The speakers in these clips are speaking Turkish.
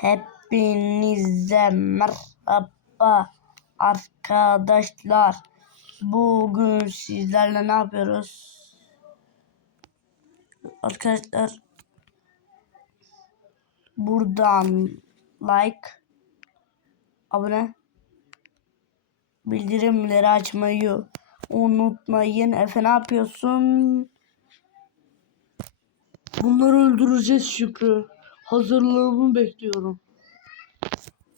Hepinize merhaba arkadaşlar. Bugün sizlerle ne yapıyoruz? Arkadaşlar buradan like, abone, bildirimleri açmayı unutmayın. Efe ne yapıyorsun? Bunları öldüreceğiz Şükrü. Hazırlığımı bekliyorum.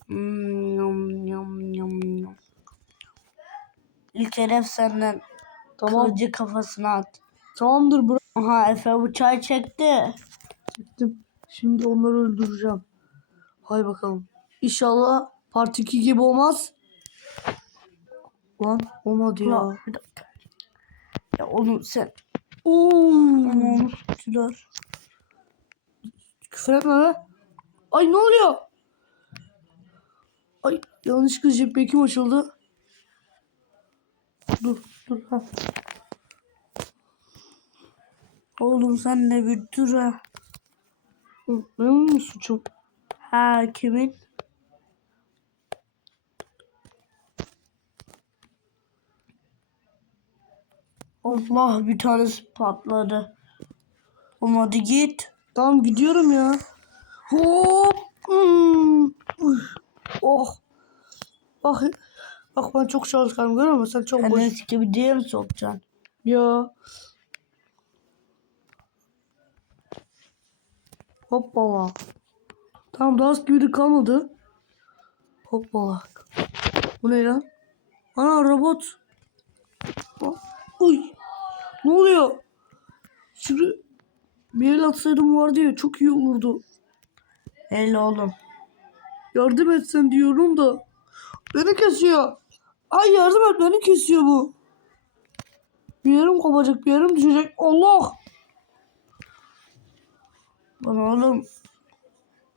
Hmm, yum, yum, yum, yum. İlk hedef senden. Tamam. Kılıcı kafasına at. Tamamdır Aha Efe bıçağı çekti. bıraktım. Şimdi onları öldüreceğim. Hay bakalım. İnşallah part 2 gibi olmaz. Lan olmadı ya. Bir dakika. Ya oğlum sen Oo. onu tutuyorlar. Küfür etme. Ay ne oluyor? Ay yanlışlıkla jetpack'im açıldı. Dur dur. Ha. Oğlum sen de bir dur ha. Benim mi suçum? Ha kimin? Allah bir tanesi patladı. Oğlum hadi git. Tamam gidiyorum ya. Hop. Hmm. Oh. Bak. Bak ben çok çalışkanım görüyor musun? Sen çok boş. eski bir diye mi sokacaksın? Ya. Hoppala. Tamam daha az gibi de kalmadı. Hoppala. Bu ne lan? Ana robot. Uy. Ne oluyor? Şimdi bir el atsaydım vardı ya çok iyi olurdu. El oğlum. Yardım etsen diyorum da. Beni kesiyor. Ay yardım et beni kesiyor bu. Bir yerim kopacak bir yerim düşecek. Allah. Lan oğlum.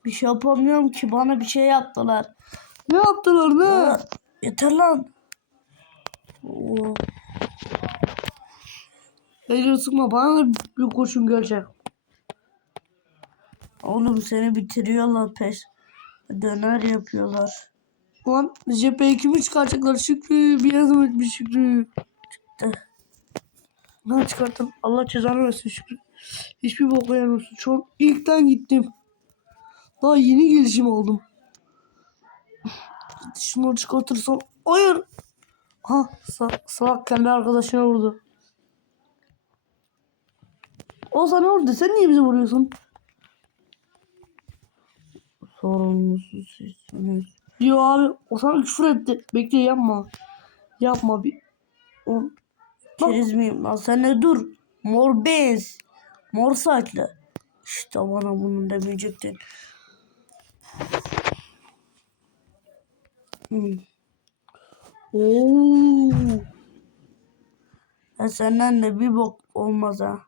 Bir şey yapamıyorum ki bana bir şey yaptılar. Ne yaptılar ne? Ya, yeter lan. Oo. Elini sıkma bana bir kurşun gelecek. Oğlum seni bitiriyorlar peş. Döner yapıyorlar. Ulan cepheyi kimi çıkaracaklar? Şükrü bir yardım etmiş Şükrü. Çıktı. Lan çıkarttım. Allah cezanı versin Şükrü. Hiçbir bok yaramıyorsun. Şu an ilkten gittim. Daha yeni gelişim oldum. Şunları çıkartırsam. Hayır. Ha sa salak kendi arkadaşına vurdu. O sana vurdu. Sen niye bize vuruyorsun? Sorumlusu sizsiniz. Yo abi o sana küfür etti. Bekle yapma. Yapma bir. O, Keriz miyim lan sen ne dur. Mor bez. Mor saçlı. İşte bana bunu demeyecektin. Hmm. Oo. Ya senden de bir bok olmaz ha.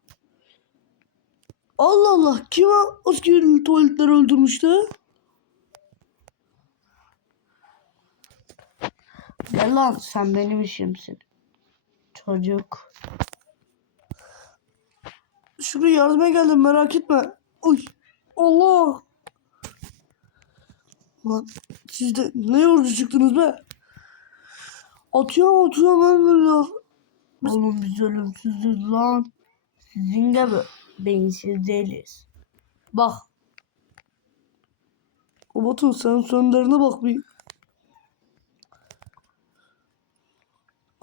Allah Allah kim o askerin tuvaletleri öldürmüştü? Gel lan sen benim işimsin. Çocuk. Şuraya yardıma geldim merak etme. Uy. Allah. Lan siz de ne yolcu çıktınız be? Atıyor atıyor ölmüyor. Oğlum biz ölümsüzüz lan. Sizin gibi beyinsiz değiliz. Bak. Robotun sensörlerine bak bir.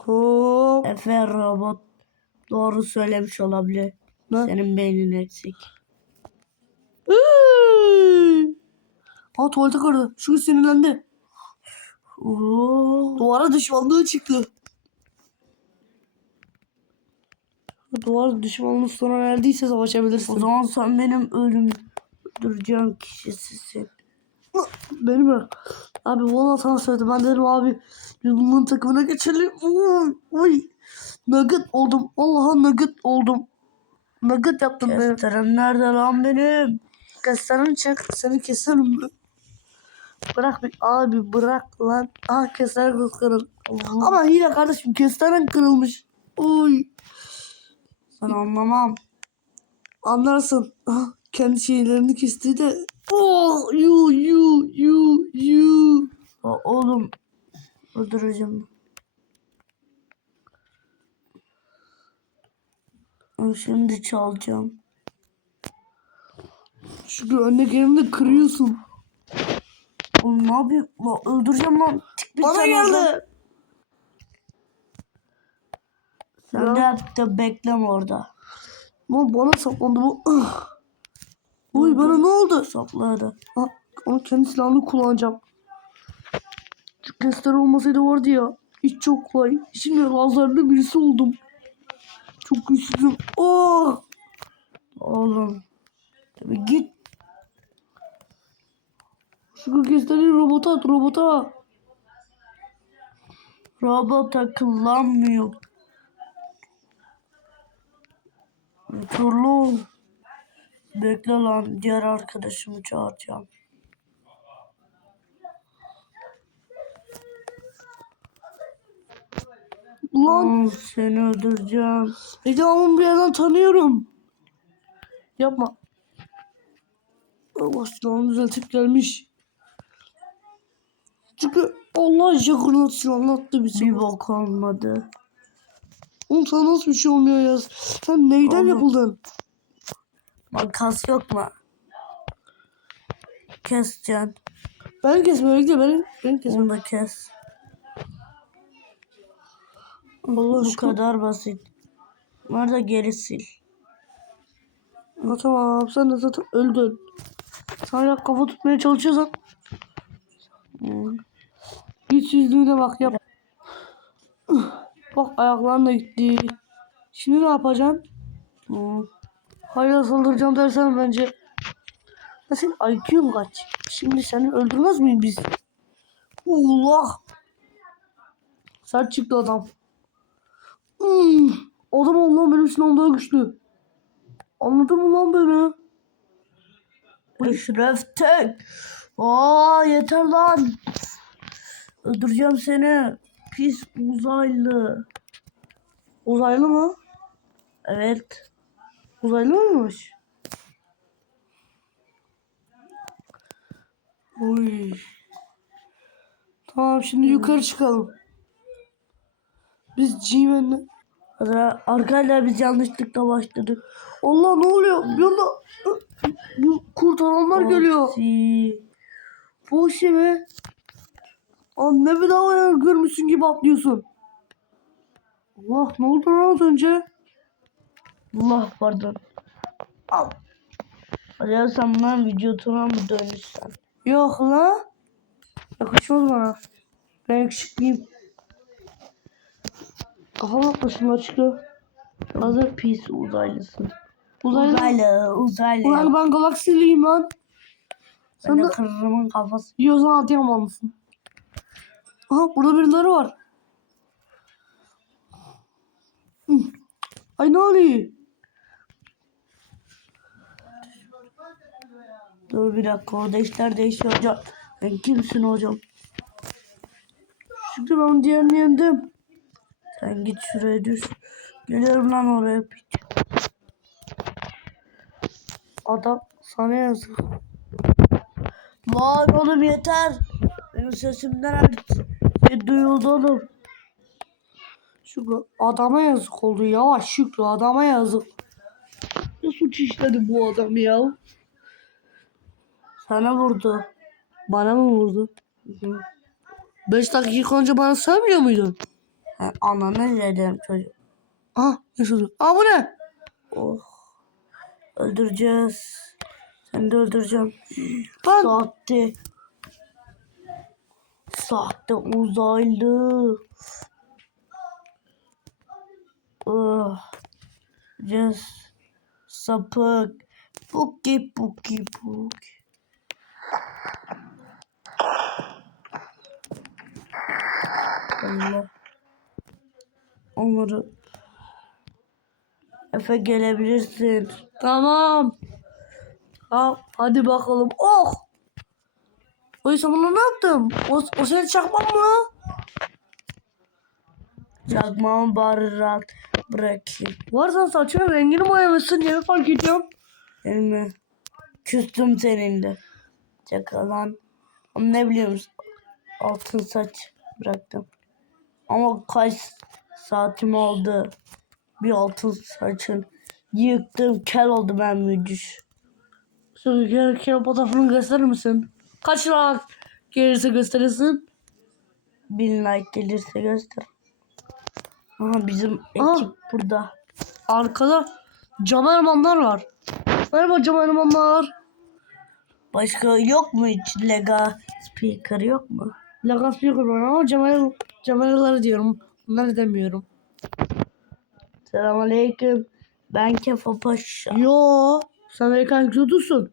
Hop. Efe robot doğru söylemiş olabilir. Ne? Senin beynin eksik. Aa tuvalete kırdı. Şu sinirlendi. Oo. Duvara düşmanlığı çıktı. Duvar düşmanlığı sona erdiyse O savaşabilirsin. zaman sen benim ölüm öldüreceğim kişisisin. Beni bırak. Abi valla sana söyledim. Ben dedim abi biz bunların takımına geçelim. Uy, uy. Nugget oldum. Allah'a nugget oldum. Nugget yaptım beni. Kesteren nerede lan benim? Keserim çek. Seni keserim ben. Bırak bir abi bırak lan. Aha keser kız kırıl. Ama yine kardeşim kestaren kırılmış. Uy. Ben anlamam. Anlarsın. Aha, kendi şeylerini kesti de. Oh yu yu yu yu. O, oğlum öldüreceğim. Şimdi çalacağım. Çünkü öndeki elimde kırıyorsun. Oğlum ne yapayım? La, öldüreceğim lan. Tik bir Bana geldi. Sen de, de bekleme orada. Lan bana saplandı bu. Uy bana ne oldu? Sapladı. Ha, ama kendi silahını kullanacağım. Şu kester olmasaydı vardı ya. Hiç çok kolay. Şimdi lazerli birisi oldum. Çok güçsüzüm. Oh! Oğlum. Tabii git. Şu kesteri robota at robota. Robot akıllanmıyor. Turlu. Bekle lan. Diğer arkadaşımı çağıracağım. Ulan Aa, seni öldüreceğim. Edamın bir yerden tanıyorum. Yapma. Allah silahını düzeltip gelmiş. Çünkü Allah Juggernaut silahını attı bize. Bir bok olmadı. Oğlum sana nasıl bir şey olmuyor ya? Sen neyden Oğlum. yapıldın? Makas yok mu? Keseceksin. Ben kesme bekle ben, ben kesme. Onu da kes. Allah Bu aşkına. kadar basit. Bunları da geri sil. Ha, tamam sen de zaten öldün. Ya kafa tutmaya çalışıyorsan Hı. git yüzlüğüne bak yap. Bak ayakların da gitti. Şimdi ne yapacaksın? Hı. Hayır saldıracağım dersen bence. Ya senin IQ'un kaç? Şimdi seni öldürmez miyim biz? Allah! Sert çıktı adam. Hmm. Adam ol lan benim silahım daha güçlü. Anladın mı lan beni? Eşref tek. Aa yeter lan. Öldüreceğim seni. Pis uzaylı. Uzaylı mı? Evet. Uzaylı mıymış? Uy. Tamam şimdi yukarı çıkalım. Biz G-Man'le... Arkadaşlar biz yanlışlıkla başladık. Allah ne oluyor? Bir anda bu kurtaranlar geliyor. Oksi. Foşi mi? Lan ne bedavaya görmüşsün gibi atlıyorsun. Allah ne oldu lan az önce? Allah pardon. Al. Sen bunların vücuduna mı dönüşsen? Yok la. Yakışmaz bana. Ben yakışıklıyım. Kafam atmışım çıkıyor. Hazır pis uzaylısın. Uzaylı. Uzaylı, uzaylı. Ulan ben galaksiliyim lan. Sen Sen de kırmızının kafası. yiyorsan atayamam mısın? Aha burada birileri var. Ay ne oluyor? Dur bir dakika orada işler değişiyor hocam. Sen kimsin hocam? Şükrü ben diğerini yendim. Sen git şuraya düş. Geliyorum lan oraya piç. Adam sana yazık. Lan oğlum yeter. Benim sesimden artık şey duyuldu oğlum. Şükrü adama yazık oldu yavaş Şükrü adama yazık. Ne suç işledi bu adam ya? Sana vurdu. Bana mı vurdu? 5 dakika önce bana sövmüyor muydun? Ha, ananı dedim çocuk. Aha ne sözü? Aa bu ne? Oh. Öldüreceğiz. Seni de öldüreceğim. Lan Sahte. Sahte uzaylı. Oh. Just sapık. Puki puki puki. Allah. Onları Efe gelebilirsin. tamam. Ha, hadi bakalım. Oh! Oy sen bana ne yaptın? O, o seni çakmak mı? Çakmağımı bari rahat bırakayım. Varsan saçının rengini boyamışsın diye fark ediyorum. Elimi küstüm seninle. Çakalan. Ama ne biliyor musun? Altın saç bıraktım. Ama kaç saatim oldu. Bir altın saçın. Yıktım kel oldu ben müdüş. Şu gereken fotoğrafını gösterir misin? Kaç like gelirse gösterirsin. Bin like gelirse göster. Aha bizim Aa. ekip burada. Arkada cam elemanlar var. Merhaba cam elemanlar. Başka yok mu hiç Lega speaker yok mu? Lagas bir var ama cam elemanları diyorum. Bunları demiyorum. Selamünaleyküm. Ben Kefa Paşa. Yo. Sen Amerikan kültürsün.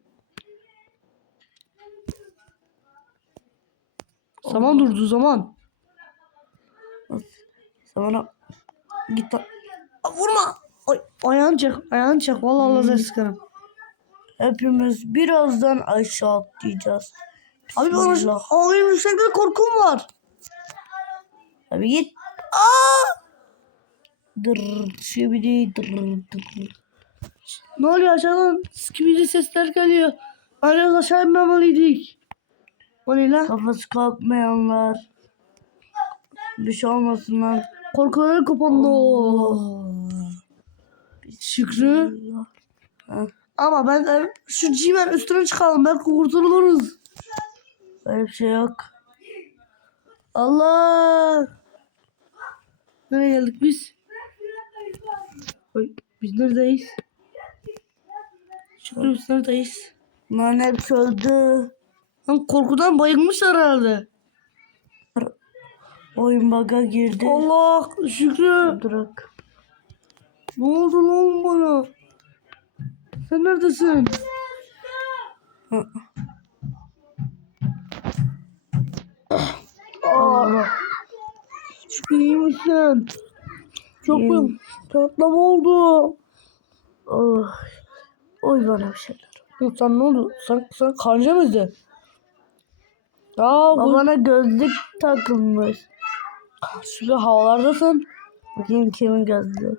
Zaman durdu zaman. Sana git. Vurma. Ay, ayağını çek. Ayağını çek. Vallahi Allah Hmm. sıkarım. Hepimiz birazdan aşağı atlayacağız. Abi Bismillah. abi benim yüksekte korkum var. Abi git. Aa! Dır şibidi dır dır. Ne oluyor aşağıdan skibidi sesler geliyor. Ayrıca aşağı inmemeliydik. O ne lan? Kafası kalkmayanlar. Bir şey olmasın lan. Korkuları kapandı. Şükrü. Ha, Ama ben şu cimen üstüne çıkalım. Belki kurtuluruz. Böyle bir şey yok. Allah. Nereye geldik biz? Oy, biz neredeyiz? Şükrü biz neredeyiz? Bunların hepsi öldü. Lan korkudan bayılmışlar herhalde. Oyun bug'a girdi. Allah Şükrü. Durak. Ne oldu lan bana? Sen neredesin? Allah. Şükrü iyi misin? Çok bir patlama oldu. Oh. Oy bana bir şeyler. Sen ne oldu? Sen, sen karınca mıydın? Ya bu Babana gözlük takılmış. Şükrü havalardasın. Bakayım kimin gözlüğü.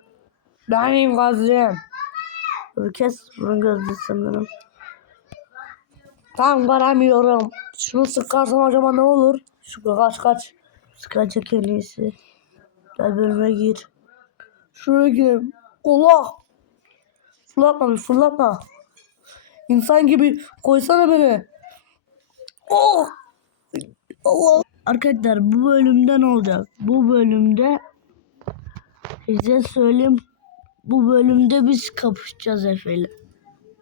Benim gazlıyım. Bunun gözlüğü sanırım. Tam göremiyorum. Şunu sıkarsam acaba ne olur? Şükrü kaç kaç. Sıkacak en iyisi. Gel bölüme gir. Şuraya gireyim. Allah! Fırlatma bir fırlatma. İnsan gibi koysana beni. Oh! Allah! Arkadaşlar bu bölümde ne olacak? Bu bölümde size söyleyeyim. Bu bölümde biz kapışacağız Efe'yle.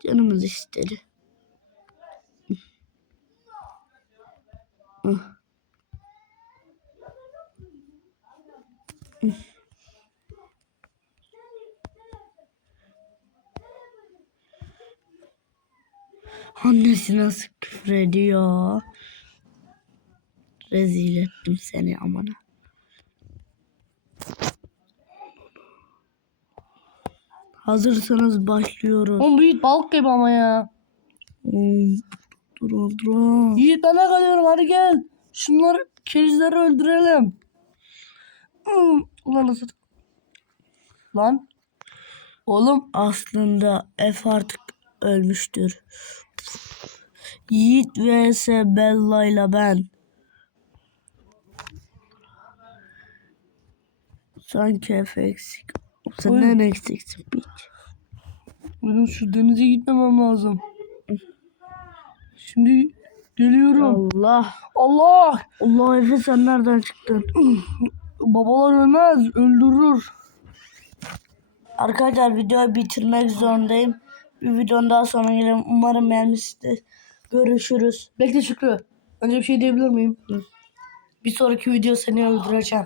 Canımız istedi. Annesi nasıl küfür ediyor. Rezil ettim seni amına. Hazırsanız başlıyoruz. Oğlum büyük balık gibi ama ya. Hmm, Dur dur. Yiğit ben ne kalıyorum hadi gel. Şunları kerizleri öldürelim. Hmm, Ulan nasıl? Lan. Oğlum Aslında F artık ölmüştür. Yiğit vs Bella ile ben. Sanki F eksik. Sen Oy. ne eksiksin piç? benim şu denize gitmemem lazım. Şimdi geliyorum. Allah. Allah! Allah Efe sen nereden çıktın? Babalar ölmez, öldürür. Arkadaşlar videoyu bitirmek zorundayım. Bir videonun daha sonra gelelim. Umarım beğenmişsinizdir. Görüşürüz. Bekle Şükrü. Önce bir şey diyebilir miyim? Bir sonraki video seni öldüreceğim.